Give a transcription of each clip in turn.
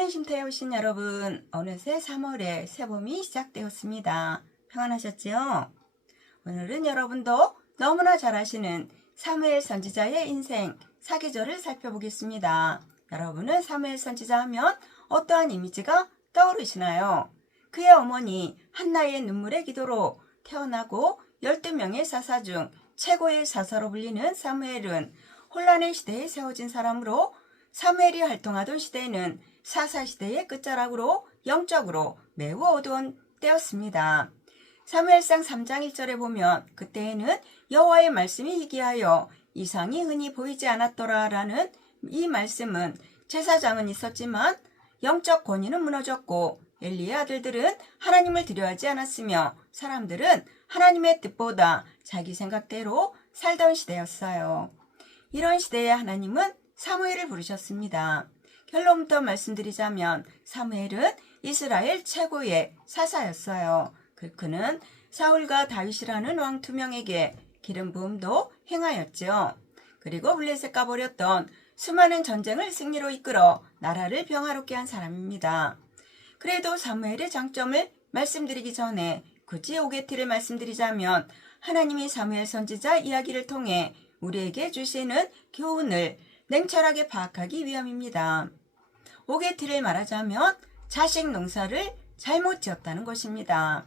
하모니 쉼터에 오신 여러분, 어느새 3월에 새봄이 시작되었습니다. 평안하셨지요? 오늘은 여러분도 너무나 잘 아시는 사무엘 선지자의 인생 사계절을 살펴보겠습니다. 여러분은 사무엘 선지자 하면 어떠한 이미지가 떠오르시나요? 그의 어머니 한나의 눈물의 기도로 태어나고 12명의 사사 중 최고의 사사로 불리는 사무엘은 혼란의 시대에 세워진 사람으로 사무엘이 활동하던 시대에는 사사시대의 끝자락으로 영적으로 매우 어두운 때였습니다. 사무엘상 3장 1절에 보면 그때에는 여호와의 말씀이 희귀하여 이상이 흔히 보이지 않았더라 라는 이 말씀은 제사장은 있었지만 영적 권위는 무너졌고 엘리의 아들들은 하나님을 두려워하지 않았으며 사람들은 하나님의 뜻보다 자기 생각대로 살던 시대였어요. 이런 시대에 하나님은 사무엘을 부르셨습니다. 결론부터 말씀드리자면 사무엘은 이스라엘 최고의 사사였어요. 그는 사울과 다윗이라는 왕 2명에게 기름 부음도 행하였죠. 그리고 블레셋 가버렸던 수많은 전쟁을 승리로 이끌어 나라를 평화롭게 한 사람입니다. 그래도 사무엘의 장점을 말씀드리기 전에 굳이 오게티를 말씀드리자면 하나님이 사무엘 선지자 이야기를 통해 우리에게 주시는 교훈을 냉철하게 파악하기 위함입니다. 오게티를 말하자면 자식 농사를 잘못 지었다는 것입니다.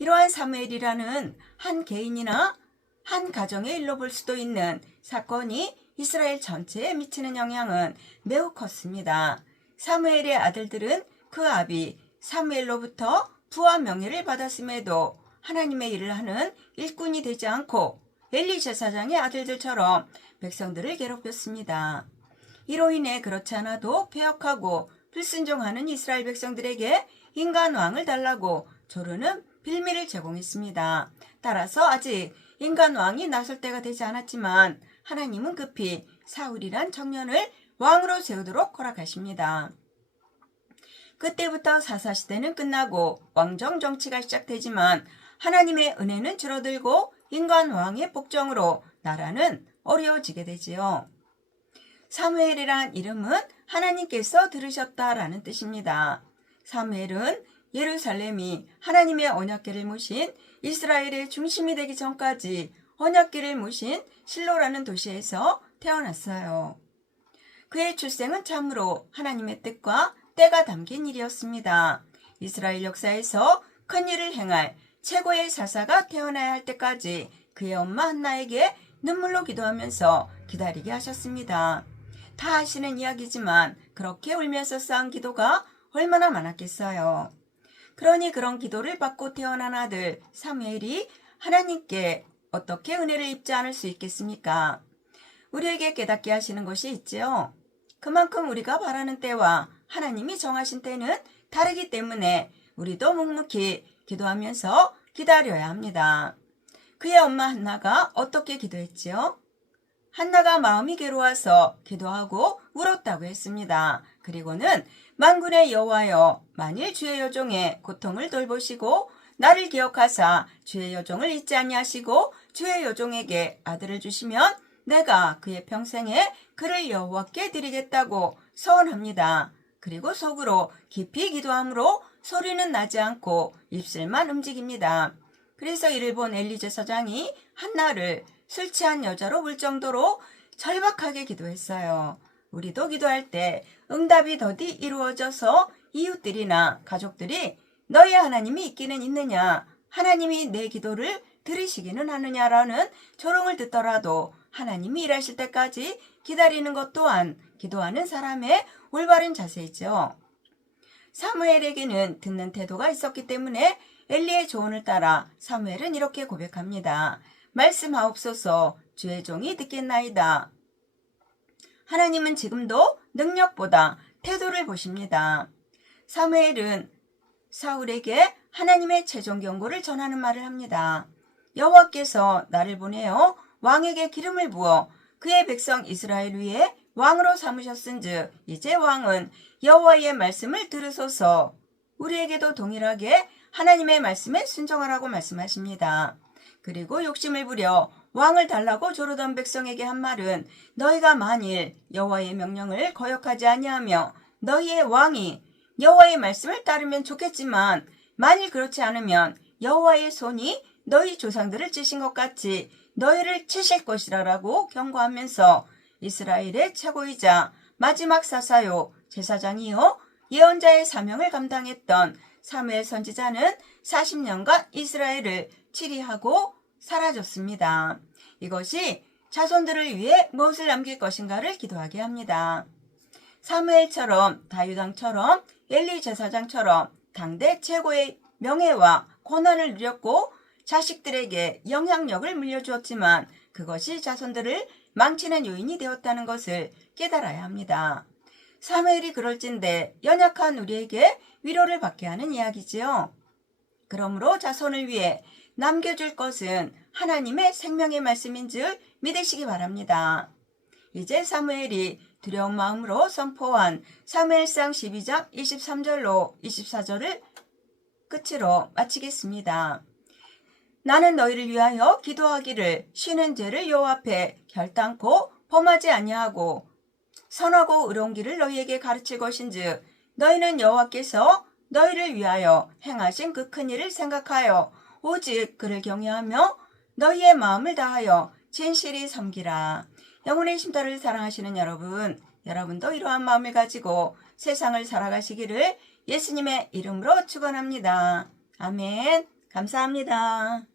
이러한 사무엘이라는 한 개인이나 한 가정의 일로 볼 수도 있는 사건이 이스라엘 전체에 미치는 영향은 매우 컸습니다. 사무엘의 아들들은 그 아비 사무엘로부터 부와 명예를 받았음에도 하나님의 일을 하는 일꾼이 되지 않고 엘리 제사장의 아들들처럼 백성들을 괴롭혔습니다. 이로 인해 그렇지 않아도 패역하고 불순종하는 이스라엘 백성들에게 인간 왕을 달라고 조르는 빌미를 제공했습니다. 따라서 아직 인간 왕이 나설 때가 되지 않았지만 하나님은 급히 사울이란 청년을 왕으로 세우도록 허락하십니다. 그때부터 사사시대는 끝나고 왕정 정치가 시작되지만 하나님의 은혜는 줄어들고 인간 왕의 복종으로 나라는 어려워지게 되지요. 사무엘이란 이름은 하나님께서 들으셨다라는 뜻입니다. 사무엘은 예루살렘이 하나님의 언약궤를 모신 이스라엘의 중심이 되기 전까지 언약궤를 모신 실로라는 도시에서 태어났어요. 그의 출생은 참으로 하나님의 뜻과 때가 담긴 일이었습니다. 이스라엘 역사에서 큰 일을 행할 최고의 사사가 태어나야 할 때까지 그의 엄마 한나에게 눈물로 기도하면서 기다리게 하셨습니다. 다 아시는 이야기지만 그렇게 울면서 쌓은 기도가 얼마나 많았겠어요. 그러니 그런 기도를 받고 태어난 아들 사무엘이 하나님께 어떻게 은혜를 입지 않을 수 있겠습니까? 우리에게 깨닫게 하시는 것이 있지요. 그만큼 우리가 바라는 때와 하나님이 정하신 때는 다르기 때문에 우리도 묵묵히 기도하면서 기다려야 합니다. 그의 엄마 한나가 어떻게 기도했지요? 한나가 마음이 괴로워서 기도하고 울었다고 했습니다. 그리고는 만군의 여호와여, 만일 주의 여종의 고통을 돌보시고 나를 기억하사 주의 여종을 잊지 아니하시고 주의 여종에게 아들을 주시면 내가 그의 평생에 그를 여호와께 드리겠다고 서원합니다. 그리고 속으로 깊이 기도함으로 소리는 나지 않고 입술만 움직입니다. 그래서 이를 본 엘리 제사장이 한나를 술 취한 여자로 볼 정도로 절박하게 기도했어요. 우리도 기도할 때 응답이 더디 이루어져서 이웃들이나 가족들이 너희 하나님이 있기는 있느냐, 하나님이 내 기도를 들으시기는 하느냐라는 조롱을 듣더라도 하나님이 일하실 때까지 기다리는 것 또한 기도하는 사람의 올바른 자세이죠. 사무엘에게는 듣는 태도가 있었기 때문에 엘리의 조언을 따라 사무엘은 이렇게 고백합니다. 말씀하옵소서, 주의 종이 듣겠나이다. 하나님은 지금도 능력보다 태도를 보십니다. 사무엘은 사울에게 하나님의 최종 경고를 전하는 말을 합니다. 여호와께서 나를 보내어 왕에게 기름을 부어 그의 백성 이스라엘 위에 왕으로 삼으셨은즉 이제 왕은 여호와의 말씀을 들으소서. 우리에게도 동일하게 하나님의 말씀에 순종하라고 말씀하십니다. 그리고 욕심을 부려 왕을 달라고 조르던 백성에게 한 말은 너희가 만일 여호와의 명령을 거역하지 아니하며 너희의 왕이 여호와의 말씀을 따르면 좋겠지만 만일 그렇지 않으면 여호와의 손이 너희 조상들을 치신 것 같이 너희를 치실 것이라라고 경고하면서 이스라엘의 최고이자 마지막 사사요 제사장이요 예언자의 사명을 감당했던 사무엘 선지자는 40년간 이스라엘을 치리하고 사라졌습니다. 이것이 자손들을 위해 무엇을 남길 것인가를 기도하게 합니다. 사무엘처럼 다윗왕처럼 엘리 제사장처럼 당대 최고의 명예와 권한을 누렸고 자식들에게 영향력을 물려주었지만 그것이 자손들을 망치는 요인이 되었다는 것을 깨달아야 합니다. 사무엘이 그럴진데 연약한 우리에게 위로를 받게 하는 이야기지요. 그러므로 자손을 위해 남겨줄 것은 하나님의 생명의 말씀인 줄 믿으시기 바랍니다. 이제 사무엘이 두려운 마음으로 선포한 사무엘상 12장 23절로 24절을 끝으로 마치겠습니다. 나는 너희를 위하여 기도하기를 쉬는 죄를 여호와 앞에 결단코 범하지 아니하고 선하고 의로운 길을 너희에게 가르칠 것인즉 너희는 여호와께서 너희를 위하여 행하신 그 큰 일을 생각하여 오직 그를 경외하며 너희의 마음을 다하여 진실히 섬기라. 영혼의 쉼터를 사랑하시는 여러분도 이러한 마음을 가지고 세상을 살아가시기를 예수님의 이름으로 축원합니다. 아멘. 감사합니다.